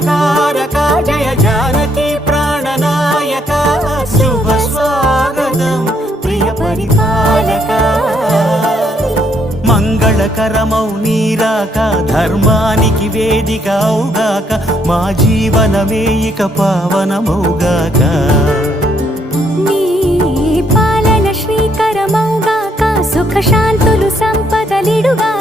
మంగళకారక జయ జానకి ప్రాణనాయక శుభ స్వాగతం ప్రియ పరిపాలక మంగళకరమౌ నీరాక ధర్మానికి వేదిక అవుగాక మా జీవనమే ఇక పావనమౌగాక నీ పాలన శ్రీకరమౌగాక సుఖ శాంతులు సంపదలిడుగా